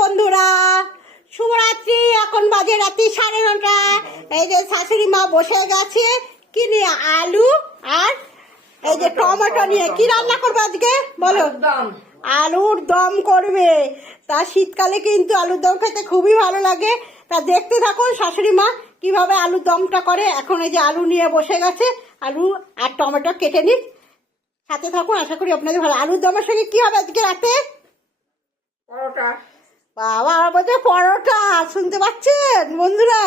বন্ধুরা। শুভরাত্রি এখন বাজে রাত্রি সাড়ে নটা। এই যে শাশুড়ি মা বসে গেছে কি নিয়ে আলু আর এই যে টমেটো নিয়ে। কি রান্না করবে আজকে? বলো। আলুর দম। করবে। তা শীতকালে কিন্তু আলুর দম খেতে খুবই ভালো লাগে। তা দেখতে থাকুন শাশুড়ি মা কীভাবে আলুর দমটা করে। এখন এই যে আলু নিয়ে বসে গেছে আলু আর টমেটো কেটে নিন সাথে থাকুন আশা করি আপনাদের ভালো। আলুর দমের সঙ্গে কি হবে আজকে রাতে? পরোটা। বাবা বলছে পরোটা শুনতে পাচ্ছেন বন্ধুরা?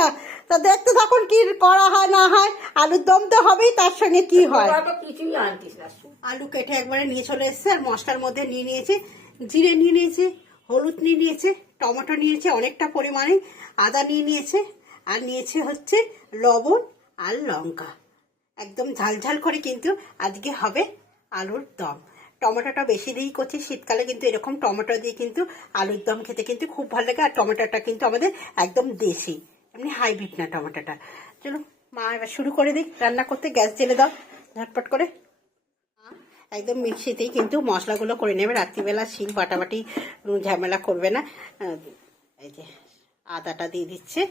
তা দেখতে থাকুন কি করা হয় না হয়। আলুর দম তো হবেই তার সঙ্গে কি হয়? আলু কেটে একবারে নিয়ে চলে এসেছে আর মশলার মধ্যে নিয়ে নিয়েছে জিরে নিয়ে নিয়েছে হলুদ নিয়ে নিয়েছে টমেটো নিয়েছে অনেকটা পরিমাণে আদা নিয়ে নিয়েছে আর নিয়েছে হচ্ছে লবণ আর লঙ্কা। একদম ঝালঝাল করে কিন্তু আজকে হবে আলুর দম। টমেটোটা বেশি দিয়েই করছি। শীতকালে কিন্তু এরকম টমেটো দিয়ে কিন্তু আলুর দম খেতে কিন্তু খুব ভালো লাগে। আর টমেটোটা কিন্তু আমাদের একদম দেশি। এমনি হাইব্রিড না টমেটোটা। চলো, মা এবার শুরু করে দিই রান্না করতে গ্যাস জেলে দাও। ঝটপট করে। একদম মিক্সিতেই কিন্তু মশলাগুলো করে নেবে। রাত্রিবেলা শিল বাটাবাটি ঝামেলা করবে না। এই যে আদাটা দিয়ে দিচ্ছে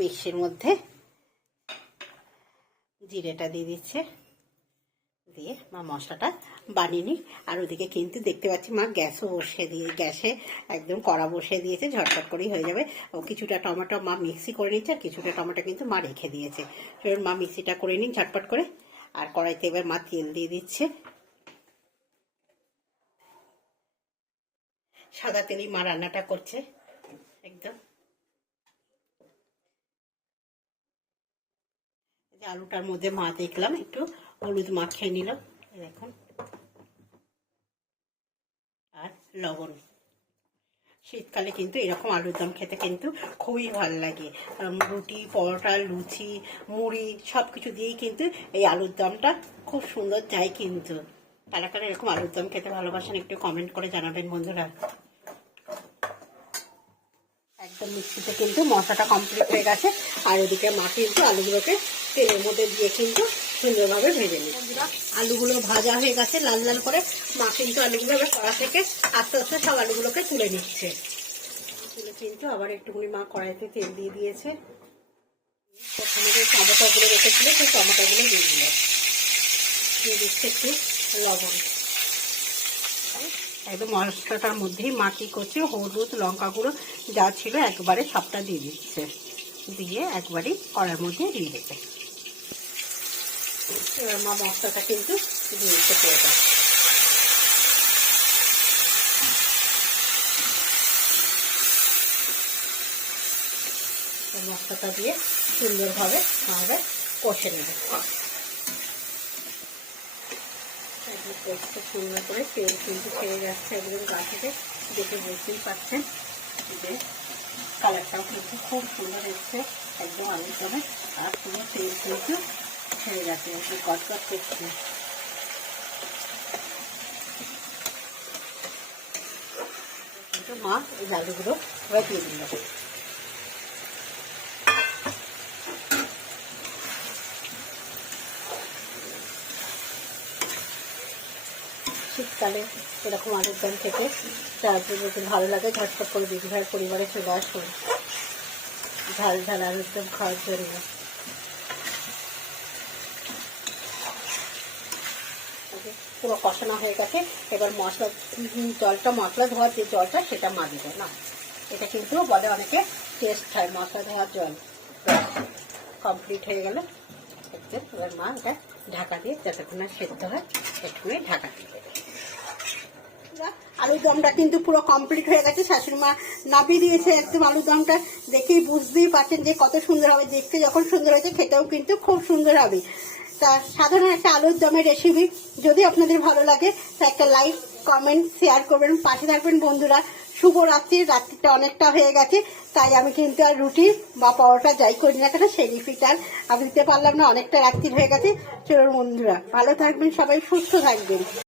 মিক্সির মধ্যে। জিরেটা দিয়ে দিচ্ছে। দিয়ে মা মশলাটা বানিয়ে নিই আর ওদিকে কিন্তু দেখতে পাচ্ছি মা গ্যাসও বসিয়ে দিয়ে, গ্যাসে একদম কড়া বসিয়ে দিয়েছে, ঝটপট করেই হয়ে যাবে। ও কিছুটা টমেটো মা মিক্সি করে নিচ্ছে আর কিছুটা টমেটো কিন্তু মা রেখে দিয়েছে। চলুন মা মিক্সিটা করে নিন ঝটপট করে। আর কড়াইতে এবার মা তেল দিয়ে দিচ্ছে। সাদা তেলেই মা রান্নাটা করছে, একদম। আলুটার মধ্যে মা দেখলাম, একটু হলুদ মাখিয়ে নিল। এই দেখুন আর লবণ শীতকালে কিন্তু এরকম আলুর দম খেতে কিন্তু খুবই ভালো লাগে। রুটি, পরোটা, লুচি, মুড়ি সব কিছু দিয়েই কিন্তু এই আলুর দমটা খুব সুন্দর যায় কিন্তু। কারা কারা এরকম আলুর দম খেতে ভালোবাসেন একটু কমেন্ট করে জানাবেন বন্ধুরা। একদম মিক্সিতে কিন্তু মশলাটা কমপ্লিট হয়ে গেছে। আর ওদিকে মা কিন্তু আলুগুলোকে তেলের মধ্যে দিয়ে কিন্তু সুন্দরভাবে ভেজে নিই আলুগুলো ভাজা হয়ে গেছে, লাল লাল করে মা কিন্তু আলুগুলো কড়া থেকে আস্তে আস্তে সব আলুগুলোকে তুলে নিচ্ছে। কিন্তু আবার একটুখানি মা কড়াইতে তেল দিয়ে দিয়েছে। প্রথমে যে টমেটোগুলো রেখেছিল, সেই টমেটোগুলো দিয়ে দিল। দিয়ে দিচ্ছে একটু লবণ। একদম মশলাটার মধ্যেই মাটি করছে, হলুদ, লঙ্কা গুঁড়ো যা ছিল একবারে সবটা দিয়ে দিচ্ছে। দিয়ে একবারই কড়ার মধ্যে দিয়ে দেবে। মশলাটা কিন্তু দিয়েছে পুরোটা এই মশলাটা দিয়ে সুন্দরভাবে আমাদের কষে নেবে। একদম সুন্দর করে তেল কিন্তু ছেড়ে যাচ্ছে একদম গা থেকে, দেখে বুঝতেই পারছেন যে কালারটাও কিন্তু খুব সুন্দর এসছে, একদম আলুর আর পুরো তেল কিন্তু ছেড়ে একটু কটকট করছে। মা, এই দিয়ে দিল। শীতকালে এরকম আলুর দম খেতে তারপরে যদি ভালো লাগে, ঝটপট করে দিদি ভাইয়ের পরিবারে চলে আসুন। ঝাল ঝাল আলুর দম খাওয়ার জন্য। পুরো কষানো হয়ে গেছে। এবার মশলা জলটা, মশলা ধোয়ার যে জলটা সেটা মা দিবে না এটা কিন্তু বলে অনেকে টেস্ট হয়, মশলা ধোয়ার জল। কমপ্লিট হয়ে গেল। এবার মা এটা ঢাকা দিয়ে যতক্ষণ না সেদ্ধ হয় একটুখানি ঢাকা দিয়ে আলুর দমটা কিন্তু পুরো কমপ্লিট হয়ে গেছে। শাশুড়ি মা নাপিয়ে দিয়েছে একদম আলুর দমটা। দেখেই বুঝতেই পারছেন যে কত সুন্দর হবে। দেখতে যখন সুন্দর হয়েছে, খেতেও কিন্তু খুব সুন্দর হবে। তা সাধারণ একটা আলুর দমের রেসিপি যদি আপনাদের ভালো লাগে একটা লাইক কমেন্ট শেয়ার করবেন, পাশে থাকবেন বন্ধুরা। শুভ রাত্রি রাত্রিটা অনেকটা হয়ে গেছে, তাই আমি কিন্তু আর রুটি বা পরোটা যাই করি না কেন, সেই রিপিটা আর আমি দিতে পারলাম না, অনেকটা রাত্রি হয়ে গেছে। চলুন বন্ধুরা, ভালো থাকবেন সবাই, সুস্থ থাকবেন।